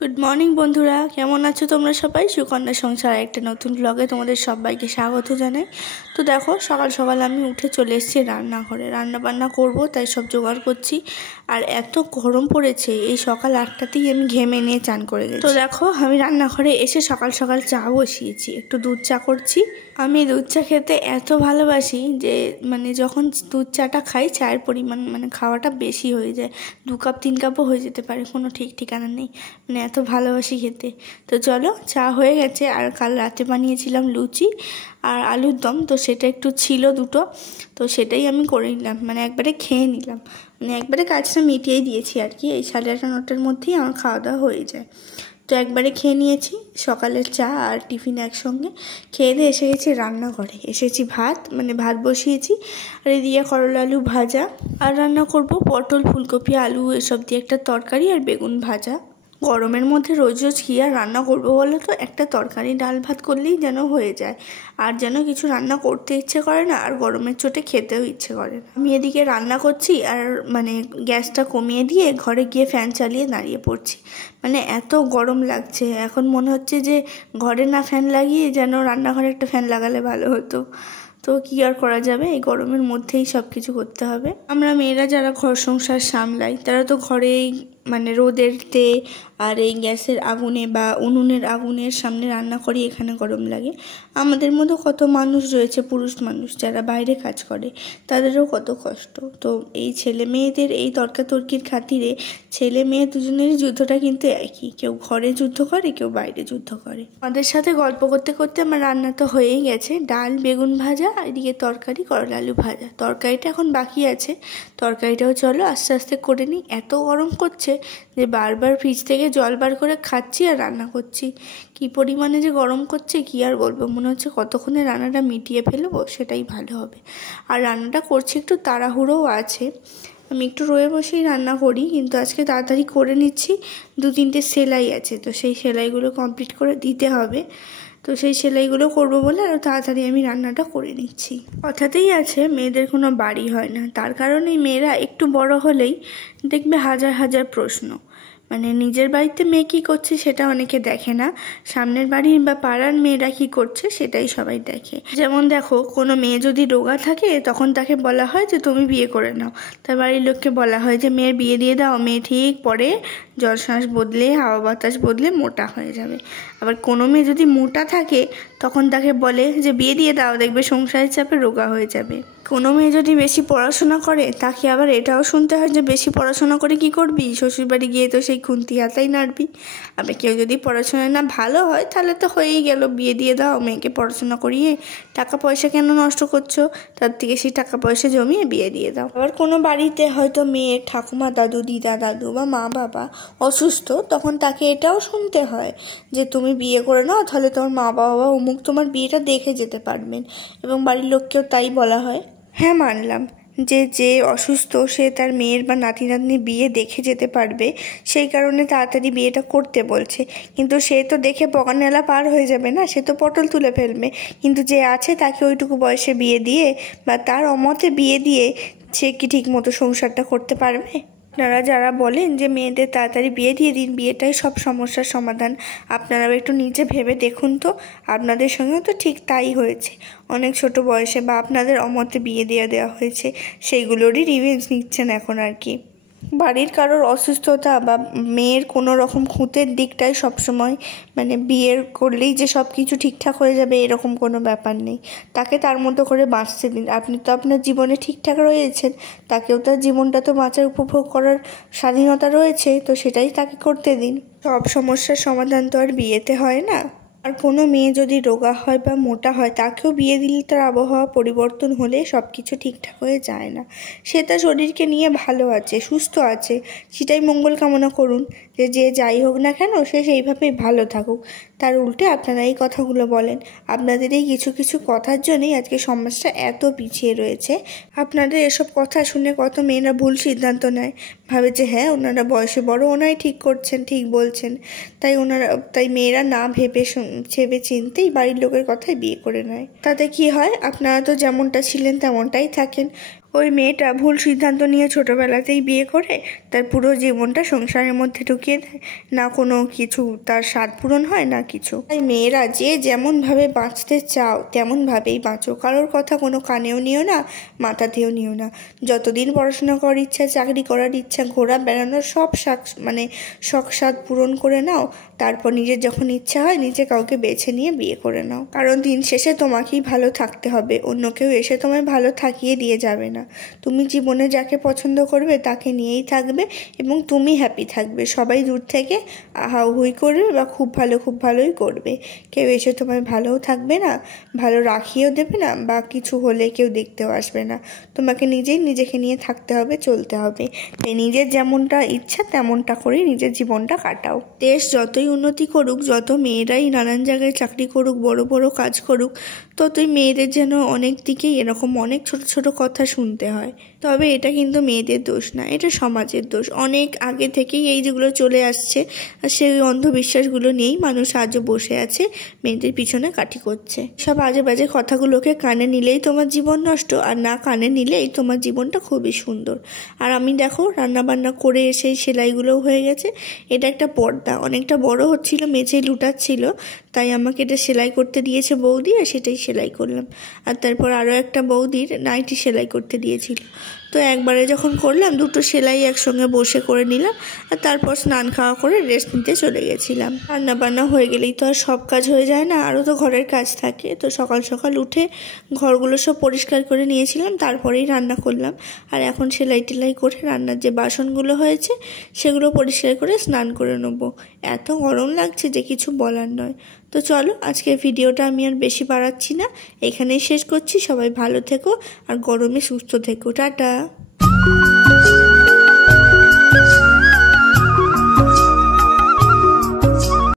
Good morning বন্ধুরা, কেমন আছো তোমরা সবাই? সুকন্যা সংসার একটা নতুন ব্লগে তোমাদের সবাইকে স্বাগত জানাই। তো দেখো, সকাল সকাল আমি উঠে চলে এসেছি রান্নাঘরে। রান্না বান্না করবো, তাই সব জোগাড় করছি। আর এত গরম পড়েছে, এই সকাল 8টাতেই আমি ঘেমে নিয়ে চান করে গেছি। তো দেখো, আমি রান্নাঘরে এসে সকাল সকাল চা বসিয়েছি, একটু দুধ চা করছি। আমি দুধ চা খেতে এত ভালোবাসি যে যখন দুধ চাটা খাই, চায়ের পরিমাণ খাওয়াটা বেশি হয়ে যায়। 2 কাপ 3 কাপও হয়ে যেতে পারে, কোনো ঠিক ঠিকানা নেই। এত ভালোবাসি খেতে। তো চলো, চা হয়ে গেছে। আর কাল রাতে বানিয়েছিলাম লুচি আর আলুর দম, তো সেটা একটু ছিল দুটো, তো সেটাই আমি করে নিলাম, একবারে খেয়ে নিলাম। একবারে কাজটা মিটিয়েই দিয়েছি আর কি। এই 8:30 9টার মধ্যেই আমার খাওয়া দাওয়া হয়ে যায়। তো একবারে খেয়ে নিয়েছি, সকালের চা আর টিফিন একসঙ্গে খেয়ে দিয়ে এসে গেছি রান্নাঘরে। এসেছি ভাত বসিয়েছি, আর এদিকে করলা আলু ভাজা, আর রান্না করব পটল ফুলকপি আলু এসব দিয়ে একটা তরকারি আর বেগুন ভাজা। গরমের মধ্যে রোজ রোজ কী আর রান্না করবো বলো তো? একটা তরকারি ডাল ভাত করলেই যেন হয়ে যায়, আর যেন কিছু রান্না করতে ইচ্ছে করে না, আর গরমের চোটে খেতেও ইচ্ছে করে না। আমি এদিকে রান্না করছি আর গ্যাসটা কমিয়ে দিয়ে ঘরে গিয়ে ফ্যান চালিয়ে দাঁড়িয়ে পড়ছি। এত গরম লাগছে, এখন মনে হচ্ছে যে ঘরে না ফ্যান লাগিয়ে যেন রান্নাঘরে একটা ফ্যান লাগালে ভালো হতো। তো কী আর করা যাবে, এই গরমের মধ্যেই সব কিছু করতে হবে। আমরা মেয়েরা যারা ঘর সংসার সামলাই, তারা তো ঘরেই রোদেরতে আর এই গ্যাসের আগুনে বা উনুনের আগুনের সামনে রান্না করি, এখানে গরম লাগে। আমাদের মতো কত মানুষ রয়েছে, পুরুষ মানুষ যারা বাইরে কাজ করে, তাদেরও কত কষ্ট। তো এই ছেলে মেয়েদের এই তর্কাতর্কির খাতিরে ছেলে মেয়ে দুজনেরই যুদ্ধটা কিন্তু একই, কেউ ঘরে যুদ্ধ করে, কেউ বাইরে যুদ্ধ করে। আমাদের সাথে গল্প করতে করতে আমার রান্না তো হয়েই গেছে, ডাল বেগুন ভাজা, এদিকে তরকারি করলা আলু ভাজা। তরকারিটা এখন বাকি আছে, তরকারিটাও চলো আস্তে আস্তে করে নিই। এত গরম করছে যে বারবার ফ্রিজ থেকে জল বার করে খাচ্ছি আর রান্না করছি। কি পরিমাণে যে গরম করছে কি আর বলবো, মনে হচ্ছে কতক্ষণে রান্নাটা মিটিয়ে ফেলবো, সেটাই ভালো হবে। আর রান্নাটা করছি একটু তাড়াহুড়োও আছে, আমি একটু রয়ে বসেই রান্না করি, কিন্তু আজকে তাড়াতাড়ি করে নিচ্ছি। 2-3টে সেলাই আছে, তো সেই সেলাইগুলো কমপ্লিট করে দিতে হবে। তো সেই সেলাইগুলো করবো বলে আরও তাড়াতাড়ি আমি রান্নাটা করে নিচ্ছি। কথাতেই আছে, মেয়েদের কোনো বাড়ি হয় না। তার কারণেই মেয়েরা একটু বড় হলেই দেখবে হাজার হাজার প্রশ্ন। নিজের বাড়িতে মেয়ে কী করছে সেটা অনেকে দেখে না, সামনের বাড়ির বা পাড়ার মেয়েরা কী করছে সেটাই সবাই দেখে। যেমন দেখো, কোনো মেয়ে যদি রোগা থাকে, তখন তাকে বলা হয় যে তুমি বিয়ে করে নাও। তার বাড়ির লোককে বলা হয় যে মেয়ের বিয়ে দিয়ে দাও, মেয়ে ঠিক পরে জল শ্বাস বদলে হাওয়া বাতাস বদলে মোটা হয়ে যাবে। আবার কোনো মেয়ে যদি মোটা থাকে, তখন তাকে বলে যে বিয়ে দিয়ে দাও, দেখবে সংসারের চাপে রোগা হয়ে যাবে। কোনো মেয়ে যদি বেশি পড়াশোনা করে, তাকে আবার এটাও শুনতে হয় যে বেশি পড়াশোনা করে কি করবি, শ্বশুরবাড়ি গিয়ে তো সেই খুন্তি হাতাই নাড়বি। আবার কেউ যদি পড়াশোনায় না ভালো হয়, তাহলে তো হয়েই গেল, বিয়ে দিয়ে দাও, মেয়েকে পড়াশোনা করিয়ে টাকা পয়সা কেন নষ্ট করছো, তার থেকে সেই টাকা পয়সা জমিয়ে বিয়ে দিয়ে দাও। আবার কোনো বাড়িতে হয়তো মেয়ের ঠাকুমা দাদু দিদা দাদু বা মা বাবা অসুস্থ, তখন তাকে এটাও শুনতে হয় যে তুমি বিয়ে করে নাও, তাহলে তোমার মা বাবা বা অমুক তোমার বিয়েটা দেখে যেতে পারবেন। এবং বাড়ির লোককেও তাই বলা হয়। হ্যাঁ, মানলাম যে অসুস্থ সে তার মেয়ের বা নাতি নাতনির বিয়ে দেখে যেতে পারবে, সেই কারণে তাড়াতাড়ি বিয়েটা করতে বলছে। কিন্তু সে তো দেখে বগানেলা পার হয়ে যাবে না, সে তো পটল তুলে ফেলবে। কিন্তু যে আছে তাকে ওইটুকু বয়সে বিয়ে দিয়ে বা তার অমতে বিয়ে দিয়ে সে কি ঠিক মতো সংসারটা করতে পারবে? আপনারা যারা বলেন যে মেয়েদের তাড়াতাড়ি বিয়ে দিয়ে দিন, বিয়েটাই সব সমস্যার সমাধান, আপনারাও একটু নিজে ভেবে দেখুন তো, আপনাদের সঙ্গেও তো ঠিক তাই হয়েছে। অনেক ছোট বয়সে বা আপনাদের অমতে বিয়ে দেওয়া হয়েছে, সেইগুলোরই রিভেঞ্জ নিচ্ছেন এখন আর কি। বাড়ির কারোর অসুস্থতা বা মেয়ের কোনো রকম খুঁতের দিকটাই সবসময় বিয়ের করলেই যে সব কিছু ঠিকঠাক হয়ে যাবে এরকম কোনো ব্যাপার নেই। তাকে তার মতো করে বাঁচতে দিন। আপনি তো আপনার জীবনে ঠিকঠাক রয়েছেন, তাকেও তার জীবনটা তো বাঁচার উপভোগ করার স্বাধীনতা রয়েছে, তো সেটাই তাকে করতে দিন। সব সমস্যার সমাধান তো আর বিয়েতে হয় না। আর কোনো মেয়ে যদি রোগা হয় বা মোটা হয়, তাকেও বিয়ে দিলে তার আবহাওয়া পরিবর্তন হলে সব কিছু ঠিকঠাক হয়ে যায় না। সে তার শরীরকে নিয়ে ভালো আছে, সুস্থ আছে, সেটাই মঙ্গল কামনা করুন যে যাই হোক না কেন সে সেইভাবেই ভালো থাকুক। তার উল্টে আপনারা এই কথাগুলো বলেন। আপনাদের এই কিছু কিছু কথার জন্যই আজকে সমাজটা এত পিছিয়ে রয়েছে। আপনাদের এসব কথা শুনে কত মেয়েরা ভুল সিদ্ধান্ত নেয়, ভাবে যে হ্যাঁ ওনারা বয়সে বড়, ওনারাই ঠিক করছেন, ঠিক বলছেন, তাই মেয়েরা না ভেবে চিন্তেই বাড়ির লোকের কথায় বিয়ে করে নেয়। তাতে কি হয়, আপনারা তো যেমনটা ছিলেন তেমনটাই থাকেন। ওই মেয়েটা ভুল সিদ্ধান্ত নিয়ে ছোটোবেলাতেই বিয়ে করে তার পুরো জীবনটা সংসারের মধ্যে ঢুকিয়ে দেয়, না কোনো কিছু তার স্বাদ পূরণ হয় না কিছু। তাই মেয়েরা যে যেমনভাবে বাঁচতে চাও তেমনভাবেই বাঁচো, কারোর কথা কোনো কানেও নিও না, মাথাতেও নিও না। যতদিন পড়াশোনা করার ইচ্ছা, চাকরি করার ইচ্ছা, ঘোরা বেড়ানোর সব শখ স্বাদ পূরণ করে নাও, তারপর নিজের যখন ইচ্ছা হয় নিজে কাউকে বেছে নিয়ে বিয়ে করে নাও। কারণ দিন শেষে তোমাকেই ভালো থাকতে হবে, অন্য কেউ এসে তোমায় ভালো থাকিয়ে দিয়ে যাবে না। তুমি জীবনে যাকে পছন্দ করবে তাকে নিয়েই থাকবে এবং তুমি হ্যাপি থাকবে। সবাই দূর থেকে হাউহুই করবে বা খুব ভালোই করবে, কেউ এসে তোমায় ভালোও থাকবে না, ভালো রাখিয়েও দেবে না, বা কিছু হলে কেউ দেখতেও আসবে না। তোমাকে নিজেকে নিয়ে থাকতে হবে, চলতে হবে। তাই নিজের যেমনটা ইচ্ছা তেমনটা করেই নিজের জীবনটা কাটাও। দেশ যতই উন্নতি করুক, যত মেয়েরাই নানান জায়গায় চাকরি করুক, বড় বড় কাজ করুক, ততই মেয়েদের যেন অনেক দিকেই এরকম অনেক ছোট কথা শুনতে হয়। তবে এটা কিন্তু মেয়েদের দোষ না, এটা সমাজের দোষ। অনেক আগে থেকেই এই যেগুলো চলে আসছে, আর সেই অন্ধবিশ্বাসগুলো নিয়েই মানুষ আজও বসে আছে, মেয়েদের পিছনে কাঠি করছে। সব আজে বাজে কথাগুলোকে কানে নিলেই তোমার জীবন নষ্ট, আর না কানে নিলেই তোমার জীবনটা খুবই সুন্দর। আর আমি দেখো রান্নাবান্না করে এসে সেলাইগুলোও হয়ে গেছে। এটা একটা পর্দা অনেকটা বড় হচ্ছিল, মেঝেই লুটাচ্ছিল, তাই আমাকে এটা সেলাই করতে দিয়েছে বৌদি, আর সেটাই সেলাই করলাম। আর তারপর আরও একটা বৌদির নাইটি সেলাই করতে দিয়েছিল, তো একবারে যখন করলাম দুটো সেলাই একসঙ্গে বসে করে নিলাম, আর তারপর স্নান খাওয়া করে রেস্ট নিতে চলে গেছিলাম। রান্নাবান্না হয়ে গেলেই তো আর সব কাজ হয়ে যায় না, আরও তো ঘরের কাজ থাকে। তো সকাল সকাল উঠে ঘরগুলো সব পরিষ্কার করে নিয়েছিলাম, তারপরেই রান্না করলাম। আর এখন সেলাই টেলাই করে রান্নার যে বাসনগুলো হয়েছে সেগুলো পরিষ্কার করে স্নান করে নেবো। এত গরম লাগছে যে কিছু বলার নয়। তো চলো আজকের ভিডিওটা আমি আর বেশি বাড়াচ্ছি না, এখানেই শেষ করছি। সবাই ভালো থেকো আর গরমে সুস্থ থেকো। টাটা।